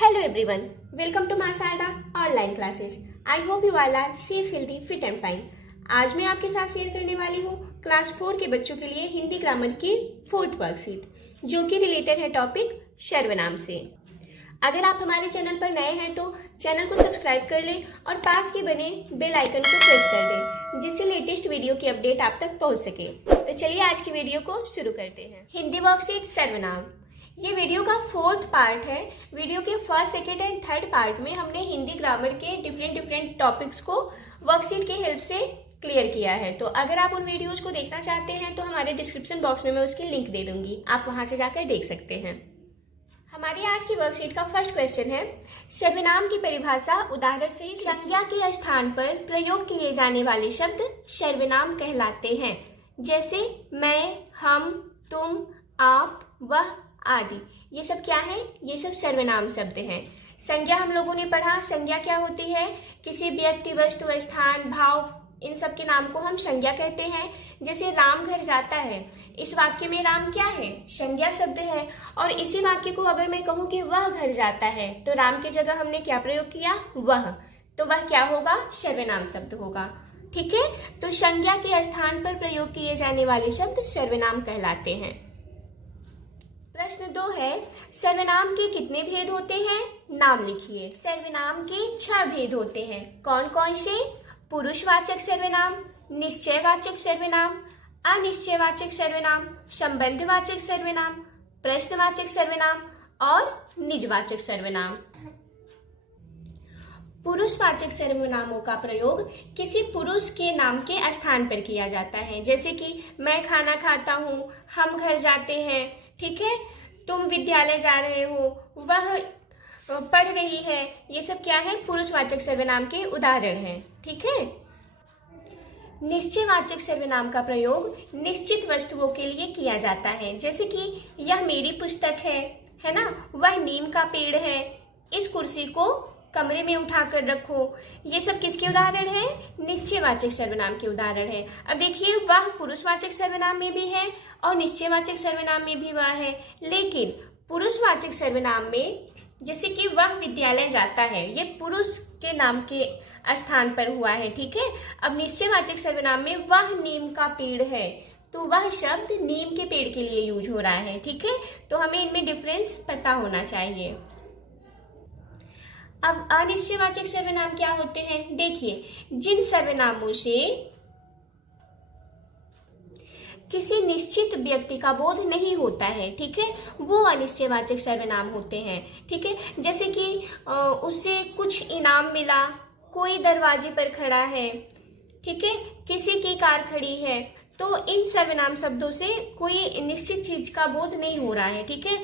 Hello everyone, welcome to Masada online classes. I hope you all are safe, healthy, fit and fine. आज मैं आपके साथ share करने वाली हूँ क्लास 4 के बच्चों के लिए हिंदी ग्रामर की 4th वर्कशीट, जो कि रिलेटेड है टॉपिक सर्वनाम से। अगर आप हमारे चैनल पर नए हैं तो चैनल को सब्सक्राइब कर लें और पास के बने बेल आइकन को प्रेस कर दें, जिससे लेटेस्ट वीडियो की अपडेट आप तक पहुंच सके। तो चलिए आज की वीडियो को शुरू करते हैं। हिंदी वर्कशीट सर्वनाम, ये वीडियो का 4th पार्ट है। वीडियो के first, second and third part में हमने हिंदी ग्रामर के डिफरेंट टॉपिक्स को वर्कशीट के हेल्प से क्लियर किया है। तो अगर आप उन वीडियोज को देखना चाहते हैं तो हमारे डिस्क्रिप्शन बॉक्स में मैं उसकी लिंक दे दूंगी, आप वहां से जाकर देख सकते हैं। हमारी आज की वर्कशीट का फर्स्ट क्वेश्चन है, सर्वनाम की परिभाषा उदाहरण से संज्ञा के स्थान पर प्रयोग किए जाने वाले शब्द सर्वनाम कहलाते हैं, जैसे मैं, हम, तुम, आप, वह आदि। ये सब क्या है? ये सब सर्वनाम शब्द हैं। संज्ञा हम लोगों ने पढ़ा। संज्ञा क्या होती है? किसी व्यक्ति, वस्तु, स्थान, भाव, इन सब के नाम को हम संज्ञा कहते हैं। जैसे राम घर जाता है, इस वाक्य में राम क्या है? संज्ञा शब्द है। और इसी वाक्य को अगर मैं कहूँ कि वह घर जाता है, तो राम की जगह हमने क्या प्रयोग किया? वह। तो वह क्या होगा? सर्वनाम शब्द होगा। ठीक है, तो संज्ञा के स्थान पर प्रयोग किए जाने वाले शब्द सर्वनाम कहलाते हैं। प्रश्न 2 है, सर्वनाम के कितने भेद होते हैं? नाम लिखिए। सर्वनाम के 6 भेद होते हैं। कौन कौन से? पुरुषवाचक सर्वनाम, निश्चयवाचक सर्वनाम, अनिश्चयवाचक सर्वनाम, संबंधवाचक सर्वनाम, प्रश्नवाचक सर्वनाम और निजवाचक सर्वनाम। पुरुषवाचक सर्वनामों का प्रयोग किसी पुरुष के नाम के स्थान पर किया जाता है, जैसे कि मैं खाना खाता हूँ, हम घर जाते हैं। ठीक है, तुम विद्यालय जा रहे हो, वह पढ़ रही है। ये सब क्या है? पुरुषवाचक सर्वनाम के उदाहरण हैं। ठीक है। निश्चयवाचक सर्वनाम का प्रयोग निश्चित वस्तुओं के लिए किया जाता है, जैसे कि यह मेरी पुस्तक है ना, वह नीम का पेड़ है, इस कुर्सी को कमरे में उठाकर रखो। ये सब किसके उदाहरण है? निश्चयवाचक सर्वनाम के उदाहरण है। अब देखिए, वह पुरुषवाचक सर्वनाम में भी है और निश्चयवाचक सर्वनाम में भी वह है, लेकिन पुरुषवाचक सर्वनाम में जैसे कि वह विद्यालय जाता है, ये पुरुष के नाम के स्थान पर हुआ है। ठीक है। अब निश्चयवाचक सर्वनाम में वह नीम का पेड़ है, तो वह शब्द नीम के पेड़ के लिए यूज हो रहा है। ठीक है, तो हमें इनमें डिफरेंस पता होना चाहिए। अब अनिश्चयवाचक सर्वनाम क्या होते हैं? देखिए, जिन सर्वनामों से किसी निश्चित व्यक्ति का बोध नहीं होता है, ठीक है, वो अनिश्चयवाचक सर्वनाम होते हैं। ठीक है, जैसे कि उससे कुछ इनाम मिला, कोई दरवाजे पर खड़ा है, ठीक है, किसी की कार खड़ी है। तो इन सर्वनाम शब्दों से कोई निश्चित चीज का बोध नहीं हो रहा है। ठीक है,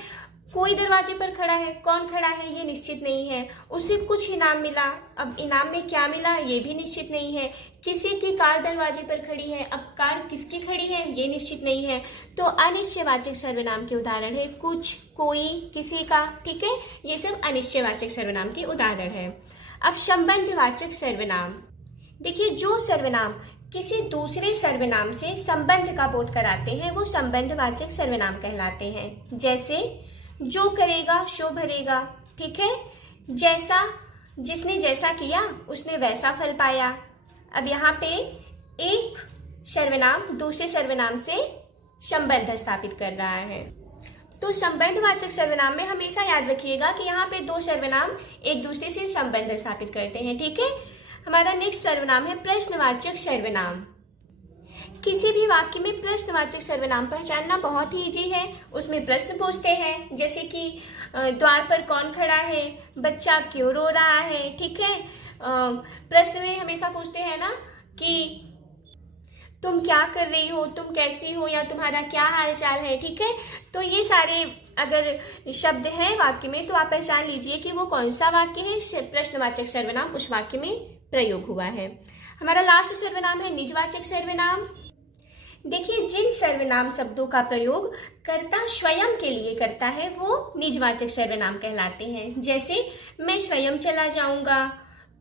कोई दरवाजे पर खड़ा है, कौन खड़ा है ये निश्चित नहीं है। उसे कुछ इनाम मिला, अब इनाम में क्या मिला ये भी निश्चित नहीं है। किसी की कार दरवाजे पर खड़ी है, अब कार किसकी खड़ी है ये निश्चित नहीं है। तो अनिश्चयवाचक सर्वनाम के उदाहरण है कुछ, कोई, किसी का। ठीक है, ये सब अनिश्चयवाचक सर्वनाम के उदाहरण है। अब संबंधवाचक सर्वनाम, देखिए, जो सर्वनाम किसी दूसरे सर्वनाम से संबंध का बोध कराते हैं वो संबंधवाचक सर्वनाम कहलाते हैं। जैसे जो करेगा सो भरेगा। ठीक है, जैसा, जिसने जैसा किया उसने वैसा फल पाया। अब यहाँ पे एक सर्वनाम दूसरे सर्वनाम से संबंध स्थापित कर रहा है। तो संबंधवाचक सर्वनाम में हमेशा याद रखिएगा कि यहाँ पे 2 सर्वनाम एक दूसरे से संबंध स्थापित करते हैं। ठीक है, हमारा नेक्स्ट सर्वनाम है प्रश्नवाचक सर्वनाम। किसी भी वाक्य में प्रश्नवाचक सर्वनाम पहचानना बहुत ही इजी है। उसमें प्रश्न पूछते हैं, जैसे कि द्वार पर कौन खड़ा है, बच्चा क्यों रो रहा है। ठीक है, प्रश्न में हमेशा पूछते हैं ना कि तुम क्या कर रही हो, तुम कैसी हो, या तुम्हारा क्या हाल चाल है। ठीक है, तो ये सारे अगर शब्द हैं वाक्य में तो आप पहचान लीजिए कि वो कौन सा वाक्य है, प्रश्नवाचक सर्वनाम उस वाक्य में प्रयोग हुआ है। हमारा लास्ट सर्वनाम है निजवाचक सर्वनाम। देखिए, जिन सर्वनाम शब्दों का प्रयोग कर्ता स्वयं के लिए करता है वो निजवाचक सर्वनाम कहलाते हैं। जैसे मैं स्वयं चला जाऊंगा,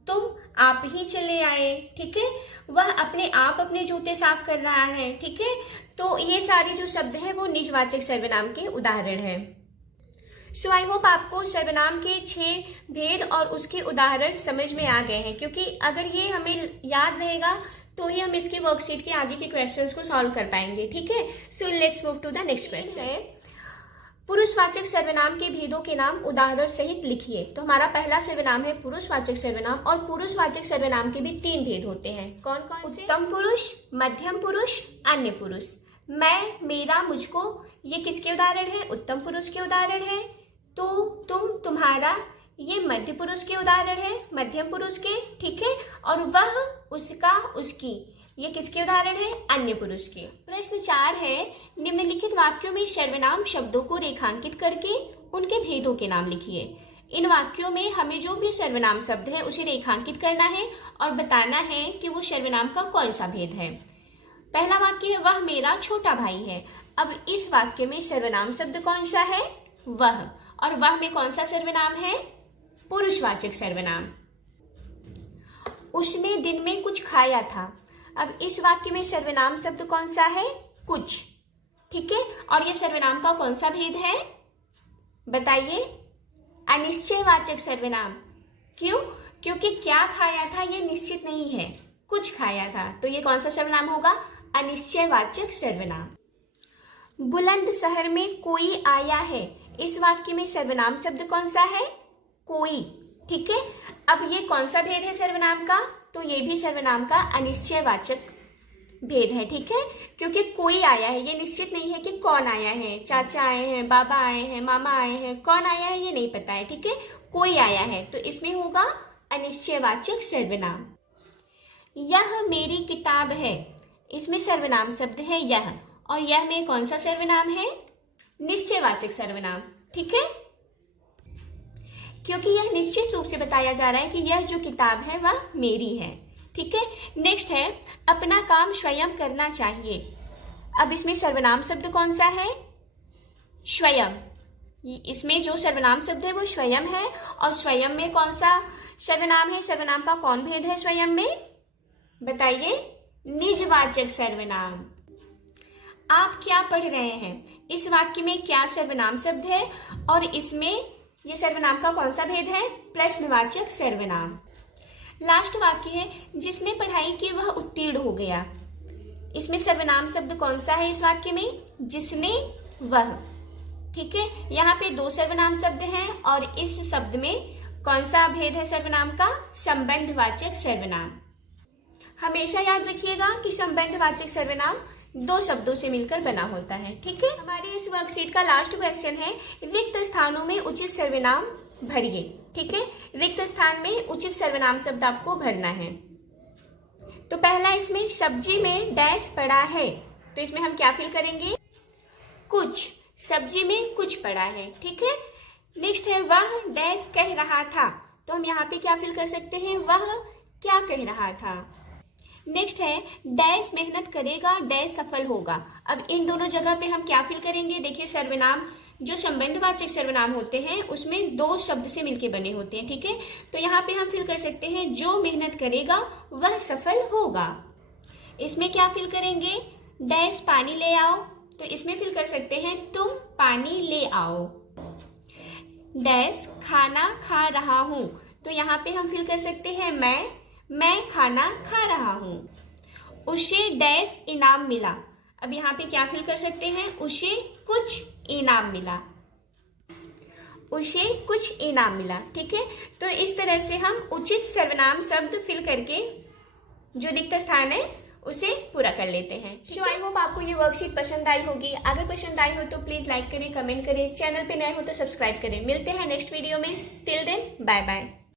तुम आप ही चले आए। ठीक है, वह अपने आप अपने जूते साफ कर रहा है। ठीक है, तो ये सारे जो शब्द हैं वो निजवाचक सर्वनाम के उदाहरण हैं। सो आई होप आपको सर्वनाम के 6 भेद और उसके उदाहरण समझ में आ गए हैं, क्योंकि अगर ये हमें याद रहेगा तो ही हम इसकी वर्कशीट के आगे के क्वेश्चंस को सॉल्व कर पाएंगे। ठीक है, so let's move to the next question. पुरुषवाचक सर्वनाम के भेदों के नाम उदाहरण सहित लिखिए। तो हमारा पहला सर्वनाम है पुरुषवाचक सर्वनाम, और पुरुषवाचक सर्वनाम के भी 3 भेद होते हैं। कौन कौन से? उत्तम पुरुष, मध्यम पुरुष, अन्य पुरुष। मैं, मेरा, मुझको, ये किसके उदाहरण है? उत्तम पुरुष के उदाहरण है। तो, तुम, तुम्हारा, ये मध्य पुरुष के उदाहरण है, मध्यम पुरुष के। ठीक है, और वह, उसका, उसकी, ये किसके उदाहरण है? अन्य पुरुष के। प्रश्न 4 है, निम्नलिखित वाक्यों में सर्वनाम शब्दों को रेखांकित करके उनके भेदों के नाम लिखिए। इन वाक्यों में हमें जो भी सर्वनाम शब्द है उसे रेखांकित करना है और बताना है कि वो सर्वनाम का कौन सा भेद है। पहला वाक्य है, वह मेरा छोटा भाई है। अब इस वाक्य में सर्वनाम शब्द कौन सा है? वह। और वह में कौन सा सर्वनाम है? पुरुषवाचक सर्वनाम। उसने दिन में कुछ खाया था। अब इस वाक्य में सर्वनाम शब्द कौन सा है? कुछ। ठीक है, और ये सर्वनाम का कौन सा भेद है? बताइए। अनिश्चयवाचक सर्वनाम। क्यों? क्योंकि क्या खाया था ये निश्चित नहीं है, कुछ खाया था, तो ये कौन सा सर्वनाम होगा? अनिश्चयवाचक सर्वनाम। बुलंद शहर में कोई आया है। इस वाक्य में सर्वनाम शब्द कौन सा है? कोई। ठीक है, अब ये कौन सा भेद है सर्वनाम का? तो ये भी सर्वनाम का अनिश्चयवाचक भेद है। ठीक है, क्योंकि कोई आया है, ये निश्चित नहीं है कि कौन आया है। चाचा आए हैं, बाबा आए हैं, मामा आए हैं, कौन आया है ये नहीं पता है। ठीक है, कोई आया है, तो इसमें होगा अनिश्चयवाचक सर्वनाम। यह मेरी किताब है। इसमें सर्वनाम शब्द है यह, और यह में कौन सा सर्वनाम है? निश्चयवाचक सर्वनाम। ठीक है, क्योंकि यह निश्चित रूप से बताया जा रहा है कि यह जो किताब है वह मेरी है। ठीक है, नेक्स्ट है, अपना काम स्वयं करना चाहिए। अब इसमें सर्वनाम शब्द कौन सा है? स्वयं। इसमें जो सर्वनाम शब्द है वो स्वयं है, और स्वयं में कौन सा सर्वनाम है? सर्वनाम का कौन भेद है स्वयं में? बताइए। निजवाचक सर्वनाम। आप क्या पढ़ रहे हैं? इस वाक्य में क्या सर्वनाम शब्द है, और इसमें ये सर्वनाम का कौन सा भेद है? प्रश्नवाचक सर्वनाम। लास्ट वाक्य है, जिसने पढ़ाई की वह उत्तीर्ण हो गया। इसमें सर्वनाम शब्द कौन सा है इस वाक्य में? जिसने, वह। ठीक है, यहाँ पे 2 सर्वनाम शब्द हैं, और इस शब्द में कौन सा भेद है सर्वनाम का? संबंधवाचक सर्वनाम। हमेशा याद रखिएगा कि संबंधवाचक सर्वनाम 2 शब्दों से मिलकर बना होता है। ठीक है, हमारे इस वर्कशीट का लास्ट क्वेश्चन है, रिक्त स्थानों में उचित सर्वनाम भरिए। ठीक है, रिक्त स्थान में उचित सर्वनाम शब्द आपको भरना है। तो पहला, इसमें सब्जी में डैश पड़ा है, तो इसमें हम क्या फिल करेंगे? कुछ। सब्जी में कुछ पड़ा है। ठीक है, नेक्स्ट है, वह डैश कह रहा था, तो हम यहाँ पे क्या फिल कर सकते हैं? वह क्या कह रहा था। नेक्स्ट है, डैश मेहनत करेगा, डैश सफल होगा। अब इन दोनों जगह पे हम क्या फिल करेंगे? देखिए, सर्वनाम जो संबंधवाचक सर्वनाम होते हैं उसमें 2 शब्द से मिलके बने होते हैं। ठीक है, तो यहाँ पे हम फिल कर सकते हैं, जो मेहनत करेगा वह सफल होगा। इसमें क्या फिल करेंगे? डैश पानी ले आओ, तो इसमें फिल कर सकते हैं, तुम पानी ले आओ। डैश खाना खा रहा हूं, तो यहाँ पे हम फिल कर सकते हैं, मैं खाना खा रहा हूं। उसे डैश इनाम मिला। अब यहाँ पे क्या फिल कर सकते हैं? उसे कुछ इनाम मिला। उसे कुछ इनाम मिला। ठीक है, तो इस तरह से हम उचित सर्वनाम शब्द फिल करके जो रिक्त स्थान है उसे पूरा कर लेते हैं। सो आई होप आपको ये वर्कशीट पसंद आई होगी। अगर पसंद आई हो तो प्लीज लाइक करें, कमेंट करें, चैनल पे नए हो तो सब्सक्राइब करें। मिलते हैं नेक्स्ट वीडियो में। Till then, bye bye.